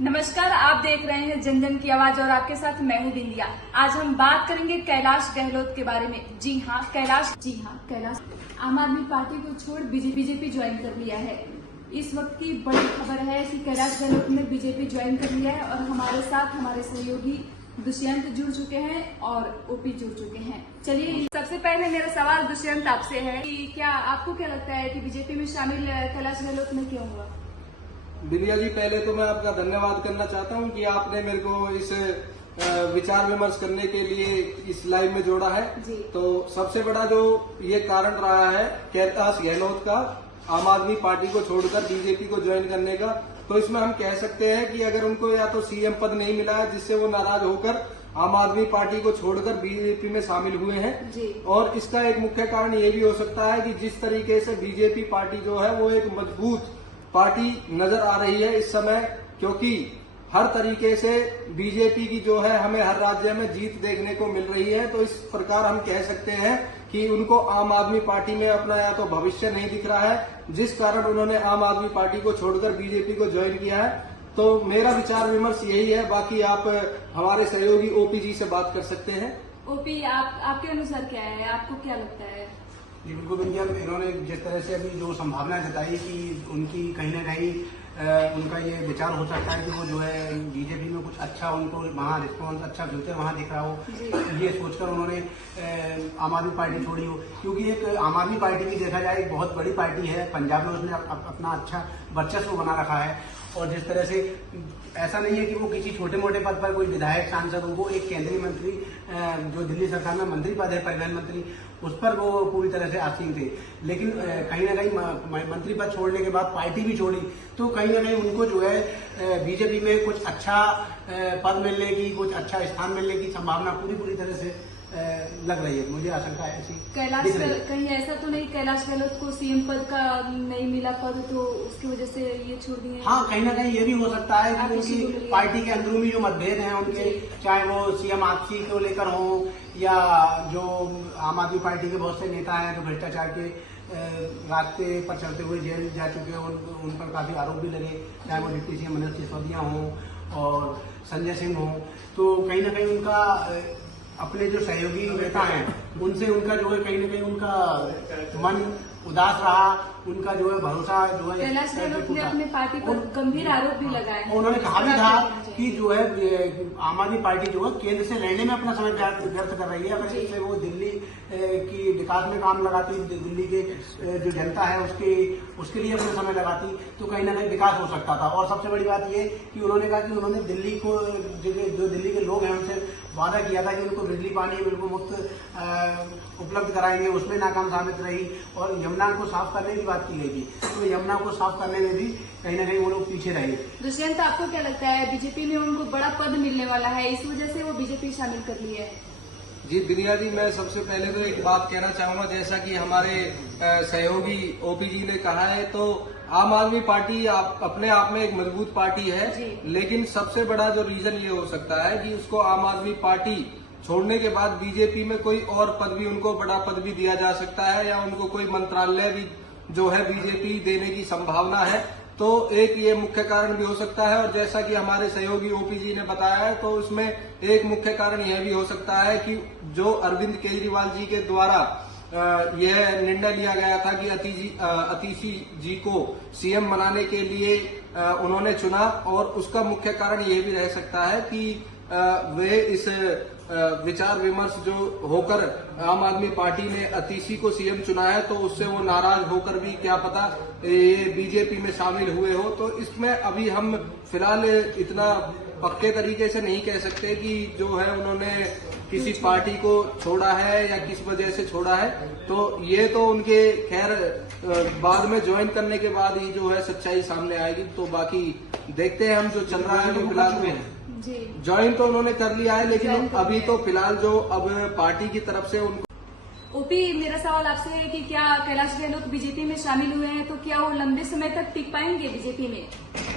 नमस्कार, आप देख रहे हैं जन जन की आवाज और आपके साथ मैं हूं बिंदिया। आज हम बात करेंगे कैलाश गहलोत के बारे में। जी हाँ, कैलाश आम आदमी पार्टी को छोड़ बीजेपी ज्वाइन कर लिया है। इस वक्त की बड़ी खबर है कि कैलाश गहलोत ने बीजेपी ज्वाइन कर लिया है और हमारे साथ हमारे सहयोगी दुष्यंत जुड़ चुके हैं और ओपी जुड़ चुके हैं। चलिए, सबसे पहले मेरा सवाल दुष्यंत आपसे है कि क्या आपको क्या लगता है कि बीजेपी में शामिल कैलाश गहलोत में क्यों हुआ? बिंदिया जी, पहले तो मैं आपका धन्यवाद करना चाहता हूं कि आपने मेरे को इस विचार विमर्श करने के लिए इस लाइव में जोड़ा है। तो सबसे बड़ा जो ये कारण रहा है कैलाश गहलोत का आम आदमी पार्टी को छोड़कर बीजेपी को ज्वाइन करने का, तो इसमें हम कह सकते हैं कि अगर उनको या तो सीएम पद नहीं मिला है जिससे वो नाराज होकर आम आदमी पार्टी को छोड़कर बीजेपी में शामिल हुए हैं, और इसका एक मुख्य कारण ये भी हो सकता है कि जिस तरीके से बीजेपी पार्टी जो है वो एक मजबूत पार्टी नजर आ रही है इस समय, क्योंकि हर तरीके से बीजेपी की जो है हमें हर राज्य में जीत देखने को मिल रही है। तो इस प्रकार हम कह सकते हैं कि उनको आम आदमी पार्टी में अपना या तो भविष्य नहीं दिख रहा है, जिस कारण उन्होंने आम आदमी पार्टी को छोड़कर बीजेपी को ज्वाइन किया है। तो मेरा विचार विमर्श यही है। बाकी आप हमारे सहयोगी ओपी जी से बात कर सकते हैं। ओपी, आपके अनुसार क्या है, आपको क्या लगता है? जी बिल्कुल बिंदिया, इन्होंने जिस तरह से अभी जो संभावना जताई कि उनकी कहीं ना कहीं उनका ये विचार हो सकता है कि वो जो है बीजेपी में कुछ अच्छा उनको वहाँ रिस्पॉन्स, अच्छा फ्यूचर वहाँ दिख रहा हो, ये सोचकर उन्होंने आम आदमी पार्टी छोड़ी हो। क्योंकि एक आम आदमी पार्टी भी देखा जाए एक बहुत बड़ी पार्टी है, पंजाब में उसने अपना अच्छा वर्चस्व बना रखा है। और जिस तरह से ऐसा नहीं है कि वो किसी छोटे मोटे पद पर कोई विधायक सांसद, वो एक केंद्रीय मंत्री जो दिल्ली सरकार में मंत्री पद है, परिवहन मंत्री, उस पर वो पूरी तरह से आसीन थे। लेकिन कहीं ना कहीं मंत्री पद छोड़ने के बाद पार्टी भी छोड़ी, तो कहीं ना कहीं उनको जो है बीजेपी में कुछ अच्छा पद मिलने की, कुछ अच्छा स्थान मिलने की संभावना पूरी तरह से लग रही है। मुझे आशंका है ऐसी। कहीं ऐसा तो नहीं कैलाश गहलोत को सीएम पद का नहीं मिला पद, तो उसकी वजह से ये छोड़ दिए? हाँ, कहीं ना कहीं ये भी हो सकता है कि उनकी पार्टी के अंदरूनी जो मतभेद हैं उनके, चाहे वो सीएम आपसी को लेकर हो या जो आम आदमी पार्टी के बहुत से नेता हैं जो भ्रष्टाचार के रास्ते पर चलते हुए जेल जा चुके हैं, उन पर काफी आरोप भी लगे, चाहे वो डिप्टी सीएम मनोज सिसोदिया हों और संजय सिंह हों। तो कहीं ना कहीं उनका अपने जो सहयोगी नेता हैं उनसे उनका जो है कहीं ना कहीं उनका मन उदास रहा, उनका जो है भरोसा जो है कैलाश गहलोत ने अपने पार्टी पर गंभीर आरोप भी लगाए। उन्होंने कहा भी था कि जो है आम आदमी पार्टी जो है केंद्र से लड़ने में अपना समय व्यर्थ कर रही है। अगर इससे वो दिल्ली की विकास में काम लगाती, दिल्ली के जो जनता है उसके लिए अपना समय लगाती, तो कहीं ना कहीं विकास हो सकता था। और सबसे बड़ी बात ये कि उन्होंने कहा कि उन्होंने दिल्ली को जो दिल्ली के लोग हैं उनसे वादा किया था कि उनको बिजली पानी बिल्कुल मुफ्त उपलब्ध कराएंगे, उसमें नाकाम साबित रही। और यमुना को साफ करने की बात की गई थी, तो यमुना को साफ करने में भी कहीं ना कहीं वो लोग पीछे रहे। दुष्यंत, आपको क्या लगता है बीजेपी में उनको बड़ा पद मिलने वाला है, इस वजह से वो बीजेपी शामिल कर ली है? जी बिंदिया जी, मैं सबसे पहले तो एक बात कहना चाहूंगा, जैसा कि हमारे सहयोगी ओपी जी ने कहा है, तो आम आदमी पार्टी अपने आप में एक मजबूत पार्टी है, लेकिन सबसे बड़ा जो रीजन ये हो सकता है कि उसको आम आदमी पार्टी छोड़ने के बाद बीजेपी में कोई और पद भी, उनको बड़ा पद भी दिया जा सकता है, या उनको कोई मंत्रालय भी जो है बीजेपी देने की संभावना है। तो एक ये मुख्य कारण भी हो सकता है। और जैसा कि हमारे सहयोगी ओपी जी ने बताया है, तो उसमें एक मुख्य कारण यह भी हो सकता है कि जो अरविंद केजरीवाल जी के द्वारा यह निर्णय लिया गया था कि अतीशी जी को सीएम बनाने के लिए उन्होंने चुना, और उसका मुख्य कारण यह भी रह सकता है कि वे इस विचार विमर्श जो होकर आम आदमी पार्टी ने अतीशी को सीएम चुना है, तो उससे वो नाराज होकर भी क्या पता ये बीजेपी में शामिल हुए हो। तो इसमें अभी हम फिलहाल इतना पक्के तरीके से नहीं कह सकते कि जो है उन्होंने किसी पार्टी को छोड़ा है या किस वजह से छोड़ा है। तो ये तो उनके खैर बाद में ज्वाइन करने के बाद ही जो है सच्चाई सामने आएगी। तो बाकी देखते हैं हम, जो चल रहा है वो फिलहाल में ज्वाइन तो उन्होंने कर लिया है, लेकिन अभी तो फिलहाल जो अब पार्टी की तरफ से उनको। ओपी, मेरा सवाल आपसे है कि क्या कैलाश गहलोत बीजेपी में शामिल हुए हैं, तो क्या वो लंबे समय तक टिक पाएंगे बीजेपी में,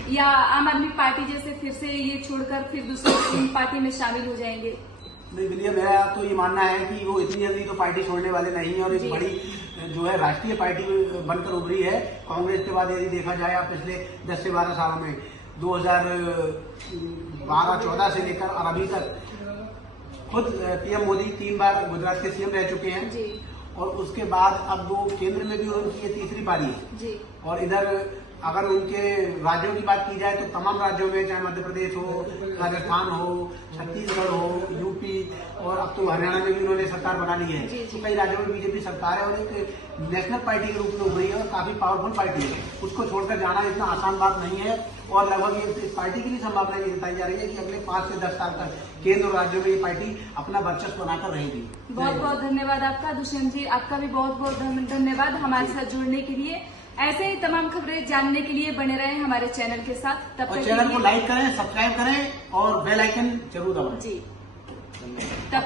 या आम आदमी पार्टी जैसे फिर से ये छोड़कर फिर दूसरी पार्टी में शामिल हो जाएंगे? नहीं बिंदिया, मेरा तो ये मानना है कि वो इतनी जल्दी तो पार्टी छोड़ने वाले नहीं है, और एक बड़ी जो है राष्ट्रीय पार्टी बनकर उभरी है कांग्रेस के बाद, यदि देखा जाए आप पिछले 10 से 12 सालों में। 2012-14 से लेकर और अभी तक खुद पीएम मोदी 3 बार गुजरात के सीएम रह चुके हैं जी। और उसके बाद अब वो केंद्र में भी उनकी ये तीसरी पारी है जी। और इधर अगर उनके राज्यों की बात की जाए तो तमाम राज्यों में, चाहे मध्य प्रदेश हो, राजस्थान हो, छत्तीसगढ़ हो, यूपी और अब तो हरियाणा में भी उन्होंने सरकार बना ली है। तो कई राज्यों में बीजेपी सरकार है और एक नेशनल पार्टी के रूप में उभरी है और काफी पावरफुल पार्टी है। उसको छोड़कर जाना इतना आसान बात नहीं है और लगभग इस पार्टी की भी संभावना ये जताई जा रही है कि अगले 5 से 10 साल तक केंद्र और राज्यों में ये पार्टी अपना वर्चस्व बनाकर रहेगी। बहुत बहुत धन्यवाद आपका दुष्यंत जी, आपका भी बहुत बहुत धन्यवाद हमारे साथ जुड़ने के लिए। ऐसे ही तमाम खबरें जानने के लिए बने रहें हमारे चैनल के साथ। तब और तक चैनल को लाइक करें, सब्सक्राइब करें और बेल आइकन जरूर दबाएं। जी तब